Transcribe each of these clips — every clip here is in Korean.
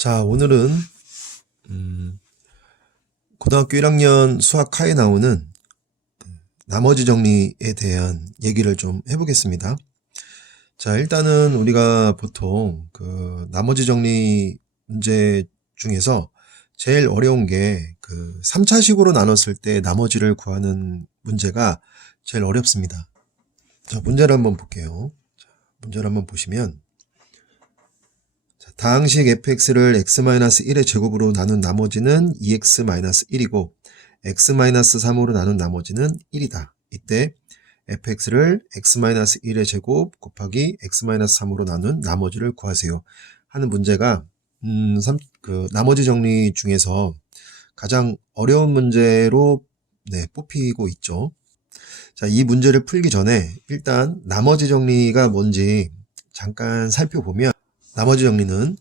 자, 오늘은 고등학교 1학년 수학 하에 나오는 나머지 정리에 대한 얘기를 좀 해보겠습니다. 자, 일단은 우리가 보통 그 나머지 정리 문제 중에서 제일 어려운 게 그 3차식으로 나눴을 때 나머지를 구하는 문제가 제일 어렵습니다. 자, 문제를 한번 볼게요. 자, 문제를 한번 보시면 다항식 fx를 x-1의 제곱으로 나눈 나머지는 2x-1이고 x-3으로 나눈 나머지는 1이다. 이때 fx를 x-1의 제곱 곱하기 x-3으로 나눈 나머지를 구하세요 하는 문제가 나머지 정리 중에서 가장 어려운 문제로 뽑히고 있죠. 자, 이 문제를 풀기 전에 일단 나머지 정리가 뭔지 잠깐 살펴보면, 나머지 정리는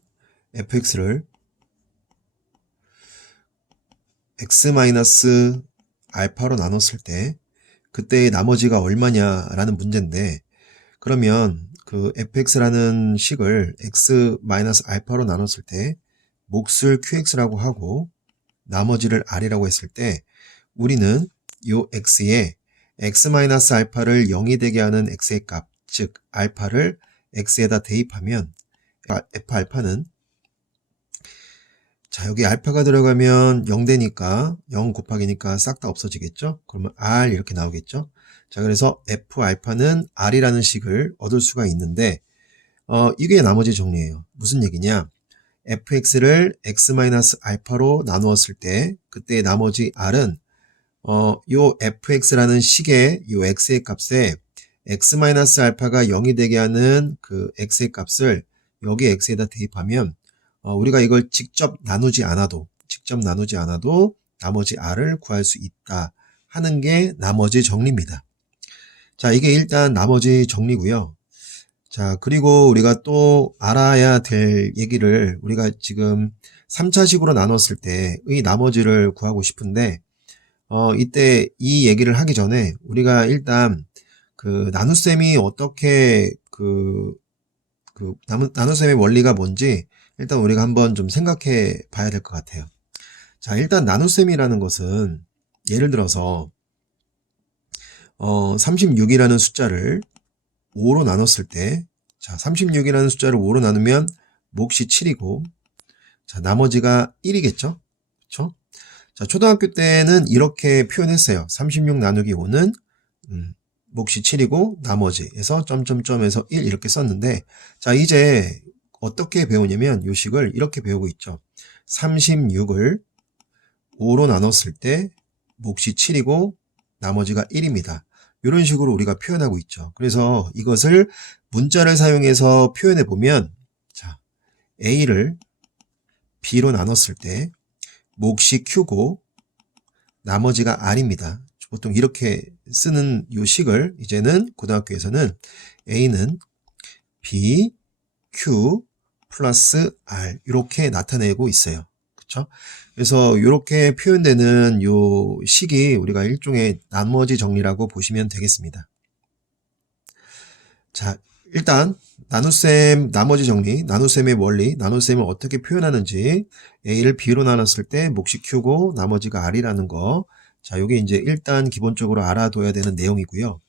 fx를 x-알파로 나눴을 때 그때의 나머지가 얼마냐라는 문제인데, 그러면 그 fx라는 식을 x-알파로 나눴을 때 몫을 qx라고 하고 나머지를 r이라고 했을 때 우리는 요 x에 x-알파를 0이 되게 하는 x의 값, 즉 알파를 x에다 대입하면 f알파는, 자, 여기 알파가 들어가면 0 되니까 0 곱하기니까 싹 다 없어지겠죠? 그러면 r 이렇게 나오겠죠? 자, 그래서 f알파는 r이라는 식을 얻을 수가 있는데, 이게 나머지 정리예요. 무슨 얘기냐? fx를 x-알파로 나누었을 때 그때 나머지 r은 요 fx라는 식의 요 x의 값에 x-알파가 0이 되게 하는 그 x의 값을 여기 x에다 대입하면 우리가 이걸 직접 나누지 않아도 나머지 r을 구할 수 있다 하는 게 나머지 정리입니다. 자, 이게 일단 나머지 정리고요. 자, 그리고 우리가 또 알아야 될 얘기를, 우리가 지금 3차식으로 나눴을 때의 나머지를 구하고 싶은데, 이때 이 얘기를 하기 전에 우리가 일단 그 나눗셈이 어떻게 나눗셈의 원리가 뭔지 일단 우리가 한번 좀 생각해 봐야 될 것 같아요. 자, 일단 나눗셈이라는 것은 예를 들어서 36이라는 숫자를 5로 나눴을 때, 자, 36이라는 숫자를 5로 나누면 몫이 7이고, 자, 나머지가 1이겠죠? 그쵸? 자, 초등학교 때는 이렇게 표현했어요. 36 나누기 5는 몫이 7이고 나머지에서 점점점에서 1 이렇게 썼는데, 자, 이제 어떻게 배우냐면 요 식을 이렇게 배우고 있죠. 36을 5로 나눴을 때 몫이 7이고 나머지가 1입니다. 이런 식으로 우리가 표현하고 있죠. 그래서 이것을 문자를 사용해서 표현해 보면, 자, a를 b로 나눴을 때 몫이 q고 나머지가 r입니다. 보통 이렇게 쓰는 요 식을 이제는 고등학교에서는 a는 b, q 플러스 r 이렇게 나타내고 있어요. 그렇죠? 그래서 이렇게 표현되는 요 식이 우리가 일종의 나머지 정리라고 보시면 되겠습니다. 자, 일단 나눗셈 나머지 정리, 나눗셈의 원리, 나눗셈을 어떻게 표현하는지, a를 b로 나눴을 때 몫이 q고 나머지가 r이라는 거, 자, 요게 이제 일단 기본적으로 알아둬야 되는 내용이고요.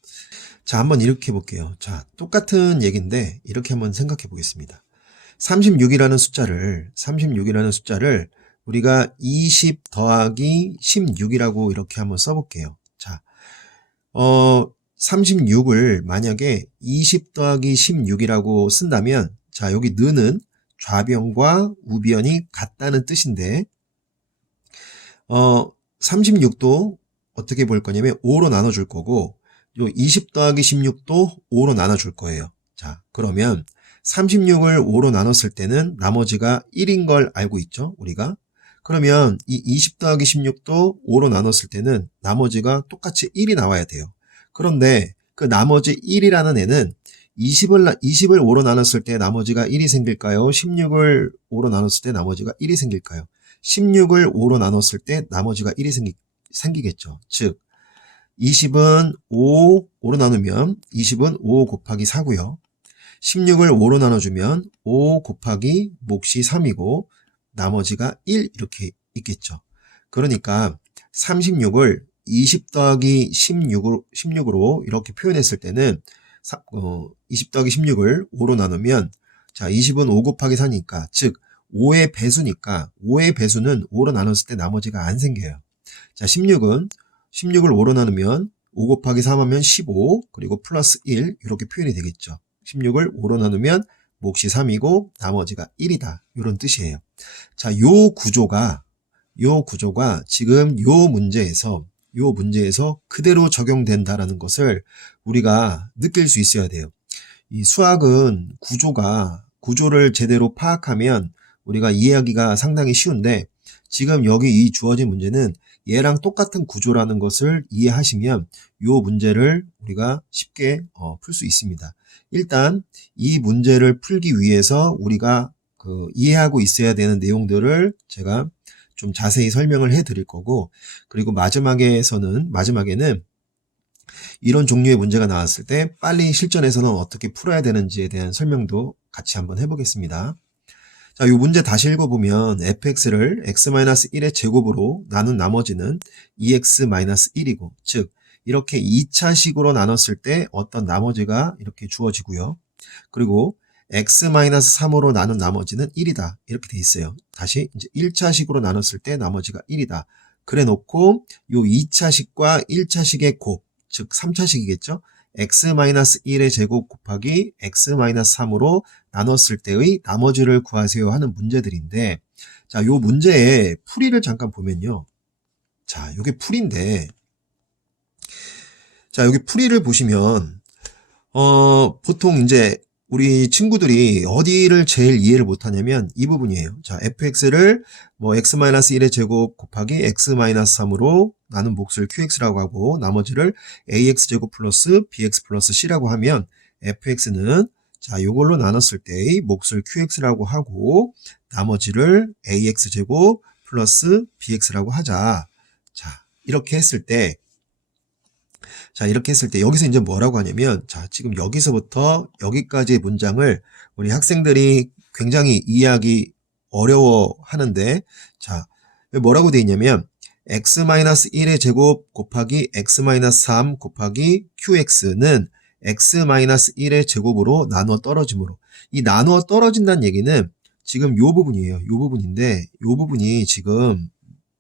자, 한번 이렇게 볼게요. 자, 똑같은 얘기인데 이렇게 한번 생각해 보겠습니다. 36이라는 숫자를 우리가 20 더하기 16이라고 이렇게 한번 써볼게요. 자, 36을 만약에 20 더하기 16이라고 쓴다면, 자, 여기 느는 좌변과 우변이 같다는 뜻인데, 36도 어떻게 볼 거냐면 5로 나눠줄 거고, 요 20 더하기 16도 5로 나눠줄 거예요. 자, 그러면 36을 5로 나눴을 때는 나머지가 1인 걸 알고 있죠, 우리가. 그러면 이 20 더하기 16도 5로 나눴을 때는 나머지가 똑같이 1이 나와야 돼요. 그런데 그 나머지 1이라는 애는 20을 5로 나눴을 때 나머지가 1이 생길까요? 16을 5로 나눴을 때 나머지가 1이 생길까요? 16을 5로 나눴을 때 나머지가 1이 생기겠죠. 즉 20은 5로 나누면 20은 5 곱하기 4고요. 16을 5로 나눠주면 5 곱하기 몫이 3이고 나머지가 1 이렇게 있겠죠. 그러니까 36을 20 더하기 16으로 이렇게 표현했을 때는 20 더하기 16을 5로 나누면 자 20은 5 곱하기 4니까 즉 5의 배수니까 5의 배수는 5로 나눴을 때 나머지가 안 생겨요. 자 16을 5로 나누면 5 곱하기 3하면 15 그리고 플러스 1 이렇게 표현이 되겠죠. 16을 5로 나누면 몫이 3이고 나머지가 1이다. 이런 뜻이에요. 자, 요 구조가 지금 요 문제에서 그대로 적용된다라는 것을 우리가 느낄 수 있어야 돼요. 이 수학은 구조를 제대로 파악하면 우리가 이해하기가 상당히 쉬운데 지금 여기 이 주어진 문제는 얘랑 똑같은 구조라는 것을 이해하시면 요 문제를 우리가 쉽게 풀 수 있습니다. 일단 이 문제를 풀기 위해서 우리가 이해하고 있어야 되는 내용들을 제가 좀 자세히 설명을 해 드릴 거고 그리고 마지막에는 이런 종류의 문제가 나왔을 때 빨리 실전에서는 어떻게 풀어야 되는지에 대한 설명도 같이 한번 해보겠습니다. 자, 이 문제 다시 읽어보면 fx를 x-1의 제곱으로 나눈 나머지는 2x-1이고 즉 이렇게 2차식으로 나눴을 때 어떤 나머지가 이렇게 주어지고요. 그리고 x-3으로 나눈 나머지는 1이다. 이렇게 돼 있어요. 다시 이제 1차식으로 나눴을 때 나머지가 1이다. 그래 놓고 요 2차식과 1차식의 곱, 즉 3차식이겠죠. x-1의 제곱 곱하기 x-3으로 나눴을 때의 나머지를 구하세요 하는 문제들인데 자, 요 문제의 풀이를 잠깐 보면요. 자, 요게 풀인데 자, 여기 풀이를 보시면 보통 이제 우리 친구들이 어디를 제일 이해를 못하냐면 이 부분이에요. 자, fx를 뭐 x-1의 제곱 곱하기 x-3으로 나눈 몫을 qx라고 하고 나머지를 ax제곱 플러스 bx 플러스 c라고 하면 fx는 자, 요걸로 나눴을 때의 몫을 qx라고 하고 나머지를 ax제곱 플러스 bx라고 하자. 자, 이렇게 했을 때 여기서 이제 뭐라고 하냐면 자, 지금 여기서부터 여기까지의 문장을 우리 학생들이 굉장히 이해하기 어려워 하는데 자, 뭐라고 돼 있냐면 x-1의 제곱 곱하기 x-3 곱하기 qx는 x-1의 제곱으로 나누어 떨어지므로 이 나누어 떨어진다는 얘기는 지금 요 부분이에요. 요 부분인데 요 부분이 지금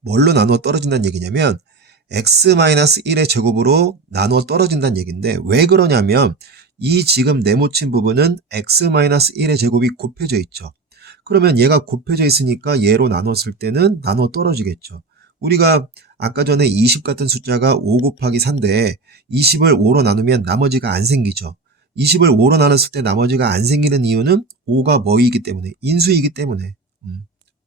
뭘로 나누어 떨어진다는 얘기냐면 x-1의 제곱으로 나누어 떨어진다는 얘기인데 왜 그러냐면 이 지금 네모친 부분은 x-1의 제곱이 곱해져 있죠. 그러면 얘가 곱해져 있으니까 얘로 나눴을 때는 나누어 떨어지겠죠. 우리가 아까 전에 20 같은 숫자가 5 곱하기 4인데 20을 5로 나누면 나머지가 안 생기죠. 20을 5로 나눴을 때 나머지가 안 생기는 이유는 5가 뭐이기 때문에 인수이기 때문에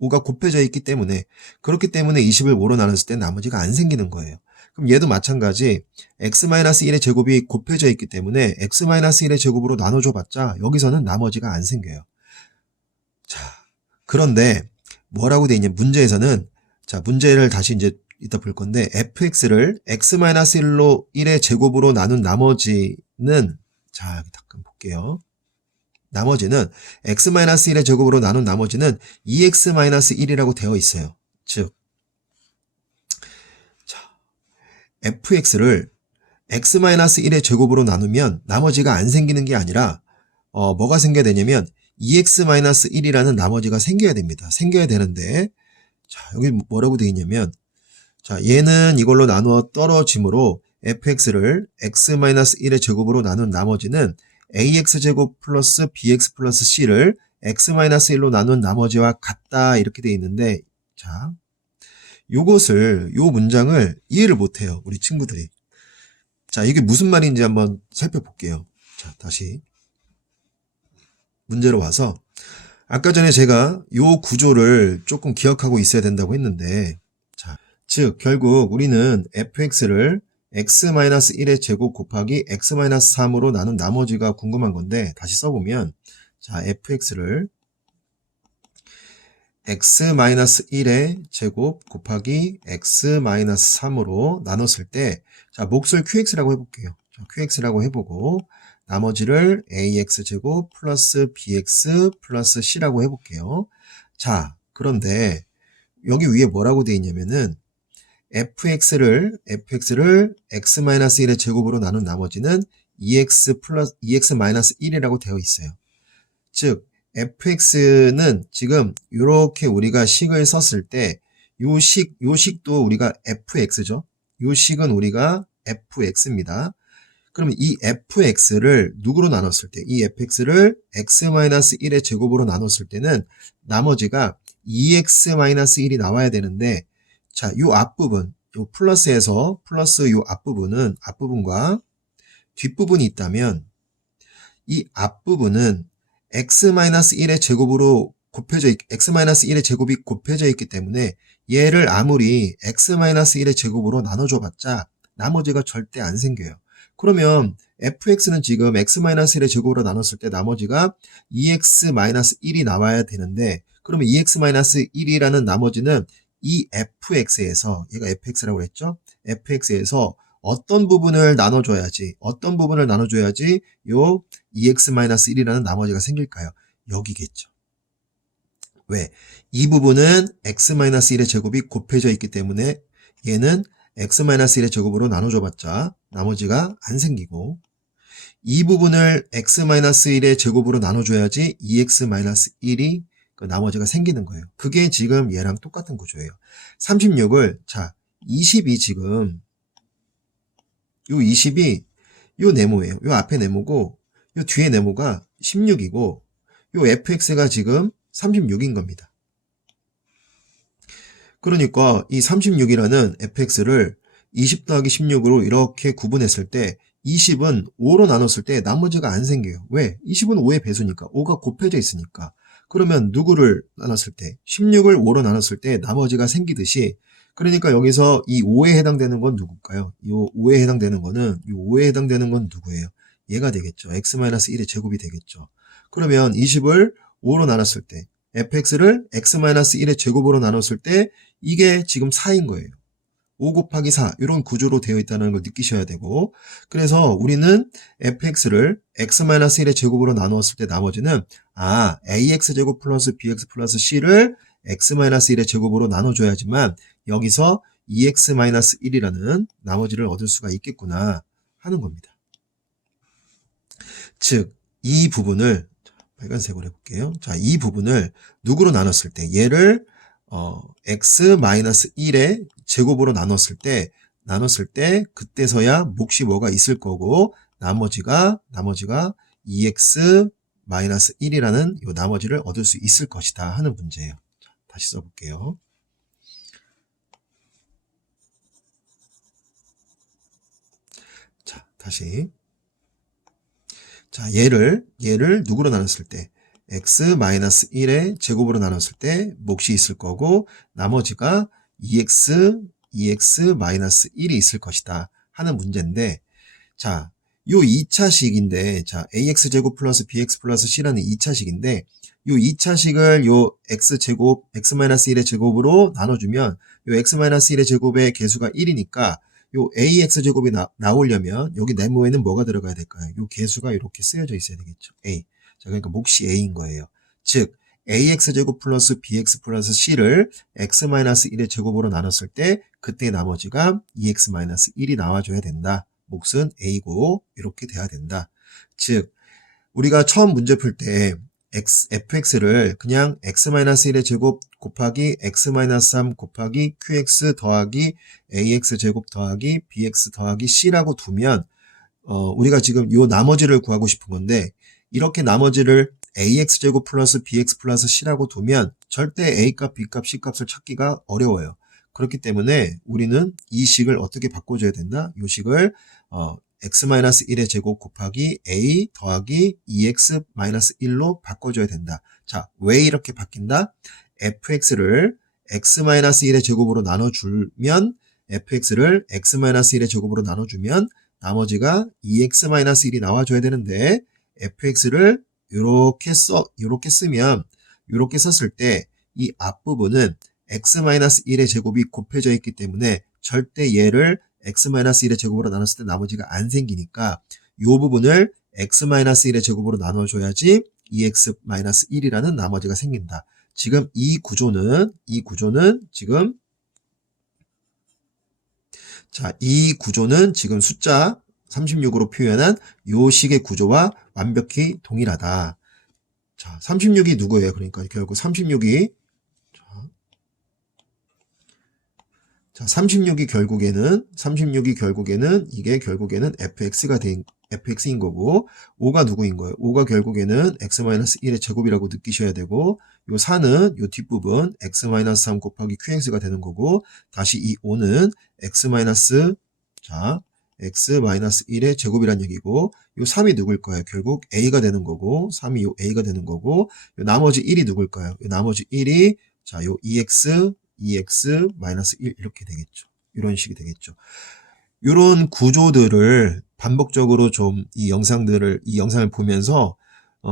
5가 곱해져 있기 때문에 그렇기 때문에 20을 5로 나눴을 때 나머지가 안 생기는 거예요. 그럼 얘도 마찬가지 x-1의 제곱이 곱해져 있기 때문에 x-1의 제곱으로 나눠줘 봤자 여기서는 나머지가 안 생겨요. 자, 그런데 뭐라고 돼 있냐 문제에서는 자, 문제를 다시 이제 이따 볼 건데 fx를 x-1의 제곱으로 나눈 나머지는 자, 여기 잠깐 볼게요. 나머지는 x-1의 제곱으로 나눈 나머지는 2x-1이라고 되어 있어요. 즉 자, fx를 x-1의 제곱으로 나누면 나머지가 안 생기는 게 아니라 뭐가 생겨야 되냐면 2x-1이라는 나머지가 생겨야 됩니다. 생겨야 되는데 자, 여기 뭐라고 되어 있냐면 자, 얘는 이걸로 나누어 떨어지므로 fx를 x-1의 제곱으로 나눈 나머지는 ax제곱 플러스 bx 플러스 c를 x-1로 나눈 나머지와 같다 이렇게 되어 있는데 자, 요 문장을 이해를 못해요. 우리 친구들이. 자, 이게 무슨 말인지 한번 살펴볼게요. 자, 다시 문제로 와서 아까 전에 제가 요 구조를 조금 기억하고 있어야 된다고 했는데 자, 즉 결국 우리는 fx를 x-1의 제곱 곱하기 x-3으로 나눈 나머지가 궁금한 건데 다시 써보면 자, fx를 x-1의 제곱 곱하기 x-3으로 나눴을 때 자, 몫을 qx라고 해볼게요. 자, qx라고 해보고 나머지를 ax제곱 플러스 bx 플러스 c라고 해볼게요. 자, 그런데 여기 위에 뭐라고 되어 있냐면은 fx를 x-1의 제곱으로 나눈 나머지는 2x-1이라고 되어 있어요. 즉 fx는 지금 이렇게 우리가 식을 썼을 때 요 식도 우리가 fx죠. 요 식은 우리가 fx입니다. 그러면 이 fx를 누구로 나눴을 때, 이 fx를 x-1의 제곱으로 나눴을 때는 나머지가 2x-1이 나와야 되는데, 자, 요 앞부분, 요 플러스에서, 플러스 요 앞부분과 뒷부분이 있다면, 이 앞부분은 x-1의 제곱으로 x-1의 제곱이 곱해져 있기 때문에 얘를 아무리 x-1의 제곱으로 나눠줘 봤자 나머지가 절대 안 생겨요. 그러면 fx는 지금 x-1의 제곱으로 나눴을 때 나머지가 2x-1이 나와야 되는데, 그러면 2x-1이라는 나머지는 이 fx에서, 얘가 fx라고 그랬죠? fx에서 어떤 부분을 나눠줘야지 요 2x-1이라는 나머지가 생길까요? 여기겠죠. 왜? 이 부분은 x-1의 제곱이 곱해져 있기 때문에 얘는 x-1의 제곱으로 나눠줘봤자 나머지가 안 생기고, 이 부분을 x-1의 제곱으로 나눠줘야지 2x-1이 그 나머지가 생기는 거예요. 그게 지금 얘랑 똑같은 구조예요. 36을, 자, 20이 지금, 요 20이 요 네모예요. 요 앞에 네모고, 요 뒤에 네모가 16이고, 요 fx가 지금 36인 겁니다. 그러니까 이 36이라는 fx를 20 더하기 16으로 이렇게 구분했을 때 20은 5로 나눴을 때 나머지가 안 생겨요. 왜? 20은 5의 배수니까. 5가 곱해져 있으니까. 그러면 누구를 나눴을 때? 16을 5로 나눴을 때 나머지가 생기듯이, 그러니까 여기서 이 5에 해당되는 건 누굴까요? 이 5에 해당되는 거는, 이 5에 해당되는 건 누구예요? 얘가 되겠죠. x-1의 제곱이 되겠죠. 그러면 20을 5로 나눴을 때, fx를 x-1의 제곱으로 나눴을 때 이게 지금 4인 거예요. 5 곱하기 4 이런 구조로 되어 있다는 걸 느끼셔야 되고, 그래서 우리는 fx를 x-1의 제곱으로 나누었을 때 나머지는 ax제곱 플러스 bx 플러스 c를 x-1의 제곱으로 나눠줘야지만 여기서 2x-1이라는 나머지를 얻을 수가 있겠구나 하는 겁니다. 즉 이 부분을 빨간색으로 해볼게요. 자, 이 부분을 누구로 나눴을 때, 얘를 x-1의 제곱으로 나눴을 때 그때서야 몫이 뭐가 있을 거고, 나머지가 2x-1이라는 이 나머지를 얻을 수 있을 것이다 하는 문제예요. 자, 다시 써볼게요. 자, 다시. 자, 얘를 누구로 나눴을 때, x-1의 제곱으로 나눴을 때 몫이 있을 거고, 나머지가 2x-1이 있을 것이다 하는 문제인데, 자, 요 2차식인데, 자, ax제곱 플러스 bx 플러스 c라는 2차식인데, 요 2차식을 요 x제곱, x-1의 제곱으로 나눠주면, 요 x-1의 제곱의 개수가 1이니까, 요 ax제곱이 나오려면 여기 네모에는 뭐가 들어가야 될까요? 요 개수가 이렇게 쓰여져 있어야 되겠죠. a. 자, 그러니까 몫이 a인 거예요. 즉 ax제곱 플러스 bx 플러스 c를 x-1의 제곱으로 나눴을 때 그때 나머지가 2x-1이 나와줘야 된다. 몫은 a고 이렇게 돼야 된다. 즉 우리가 처음 문제 풀 때 fx를 그냥 x-1의 제곱 곱하기 x-3 곱하기 qx 더하기 ax 제곱 더하기 bx 더하기 c라고 두면 우리가 지금 요 나머지를 구하고 싶은 건데, 이렇게 나머지를 ax 제곱 플러스 bx 플러스 c라고 두면 절대 a값, b값, c값을 찾기가 어려워요. 그렇기 때문에 우리는 이 식을 어떻게 바꿔줘야 된다? 이 식을 x-1의 제곱 곱하기 a 더하기 2x-1로 바꿔줘야 된다. 자, 왜 이렇게 바뀐다? fx를 x-1의 제곱으로 나눠주면, fx를 x-1의 제곱으로 나눠주면 나머지가 2x-1이 나와줘야 되는데, fx를 이렇게 쓰면, 이렇게 썼을 때 이 앞부분은 x-1의 제곱이 곱해져 있기 때문에 절대 얘를 x-1의 제곱으로 나눴을 때 나머지가 안 생기니까 이 부분을 x-1의 제곱으로 나눠줘야지 2x-1이라는 나머지가 생긴다. 지금 이 구조는 지금 지금 숫자 36으로 표현한 요 식의 구조와 완벽히 동일하다. 자, 36이 누구예요? 그러니까 결국 36이 36이 결국에는 이게 결국에는 fx인 거고, 5가 누구인 거예요? 5가 결국에는 x-1의 제곱이라고 느끼셔야 되고, 요 4는 요 뒷부분 x-3 곱하기 qx가 되는 거고, 다시 이 5는 x-1의 제곱이란 얘기고, 요 3이 누굴까요? 결국 a가 되는 거고, 3이 요 a가 되는 거고, 요 나머지 1이 누굴까요? 요 나머지 1이 요 2x -1 이렇게 되겠죠. 이런 식이 되겠죠. 이런 구조들을 반복적으로 좀 이 영상을 보면서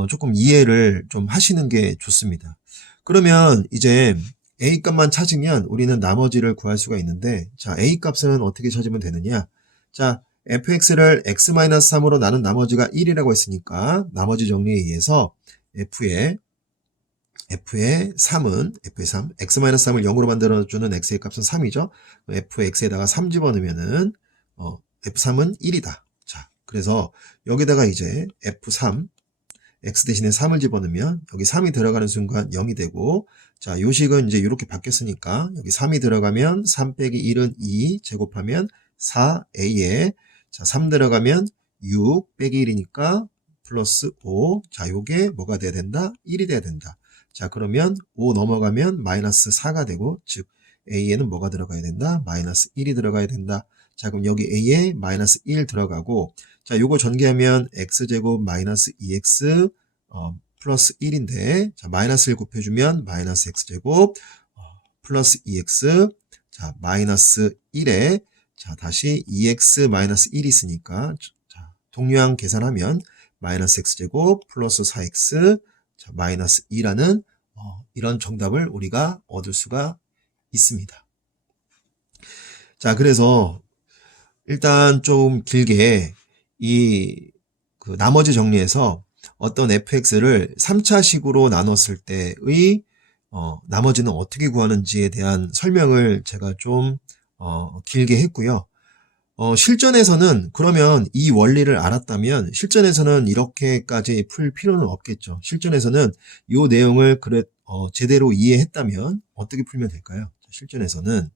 조금 이해를 좀 하시는 게 좋습니다. 그러면 이제 A 값만 찾으면 우리는 나머지를 구할 수가 있는데, 자, A 값은 어떻게 찾으면 되느냐? 자, fx를 x-3으로 나눈 나머지가 1이라고 했으니까 나머지 정리에 의해서 F의 3, x-3을 0으로 만들어주는 x의 값은 3이죠. fx에다가 3 집어넣으면은, f3은 1이다. 자, 그래서 여기다가 이제 f3, x 대신에 3을 집어넣으면 여기 3이 들어가는 순간 0이 되고, 자, 요 식은 이제 이렇게 바뀌었으니까 여기 3이 들어가면 3 빼기 1은 2, 제곱하면 4a에, 자, 3 들어가면 6 빼기 1이니까 플러스 5. 자, 요게 뭐가 돼야 된다? 1이 돼야 된다. 자, 그러면 5 넘어가면 마이너스 4가 되고, 즉 a에는 뭐가 들어가야 된다? 마이너스 1이 들어가야 된다. 자, 그럼 여기 a에 마이너스 1 들어가고, 자, 요거 전개하면 x제곱 마이너스 2x 플러스 1인데, 자, 마이너스를 곱해주면 마이너스 x제곱 플러스 2x, 자, 마이너스 1에, 자, 다시 2x 마이너스 1이 있으니까, 자, 동류항 계산하면 마이너스 x제곱 플러스 4x, 자, 마이너스 2라는 이런 정답을 우리가 얻을 수가 있습니다. 자, 그래서 일단 좀 길게 그 나머지 정리해서 어떤 fx를 3차식으로 나눴을 때의 나머지는 어떻게 구하는지에 대한 설명을 제가 좀 길게 했고요. 실전에서는 그러면 이 원리를 알았다면 실전에서는 이렇게까지 풀 필요는 없겠죠. 실전에서는 이 내용을 제대로 이해했다면 어떻게 풀면 될까요? 실전에서는,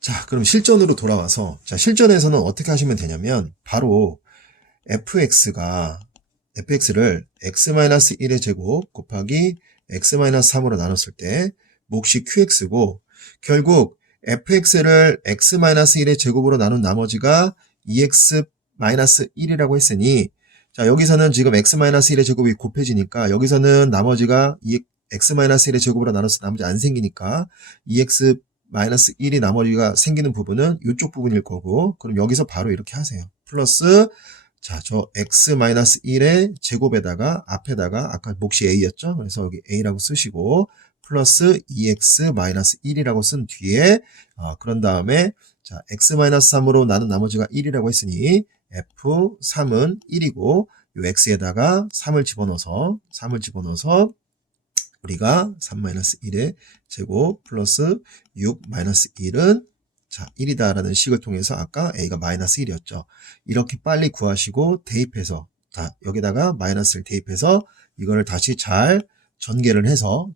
자, 그럼 실전으로 돌아와서, 자, 실전에서는 어떻게 하시면 되냐면 바로 fx를 x-1의 제곱 곱하기 x-3으로 나눴을 때 몫이 qx고, 결국 fx를 x-1의 제곱으로 나눈 나머지가 2x-1이라고 했으니, 자, 여기서는 지금 x-1의 제곱이 곱해지니까 여기서는 나머지가 x-1의 제곱으로 나눠서 나머지 안 생기니까 2x-1이 나머지가 생기는 부분은 이쪽 부분일 거고, 그럼 여기서 바로 이렇게 하세요. 플러스, 자, 저 x-1의 제곱에다가 앞에다가 아까 몫이 a였죠. 그래서 여기 a라고 쓰시고 플러스 2x-1이라고 쓴 뒤에 그런 다음에, 자, x-3으로 나눈 나머지가 1이라고 했으니 f3은 1이고 요 x에다가 3을 집어넣어서 우리가 3-1의 제곱 플러스 6-1은 자, 1이다라는 식을 통해서 아까 a가 마이너스 1이었죠. 이렇게 빨리 구하시고 대입해서, 자, 여기다가 마이너스를 대입해서 이거를 다시 잘 전개를 해서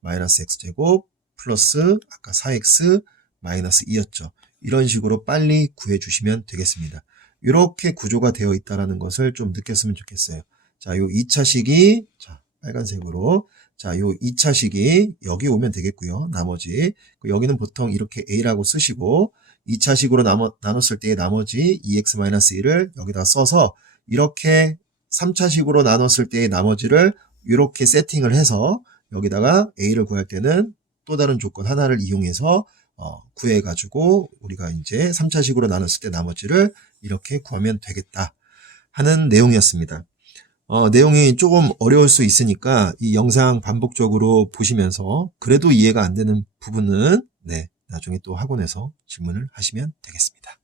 마이너스 x제곱 플러스 아까 4x 마이너스 2였죠. 이런 식으로 빨리 구해주시면 되겠습니다. 이렇게 구조가 되어 있다는 것을 좀 느꼈으면 좋겠어요. 자, 요 2차식이, 자, 빨간색으로, 자, 요 2차식이 여기 오면 되겠고요. 나머지, 여기는 보통 이렇게 a라고 쓰시고 2차식으로 나눴을 때의 나머지 2x-1을 여기다 써서 이렇게 3차식으로 나눴을 때의 나머지를 이렇게 세팅을 해서 여기다가 a를 구할 때는 또 다른 조건 하나를 이용해서 구해가지고 우리가 이제 3차식으로 나눴을 때 나머지를 이렇게 구하면 되겠다 하는 내용이었습니다. 내용이 조금 어려울 수 있으니까 이 영상 반복적으로 보시면서 그래도 이해가 안 되는 부분은 나중에 또 학원에서 질문을 하시면 되겠습니다.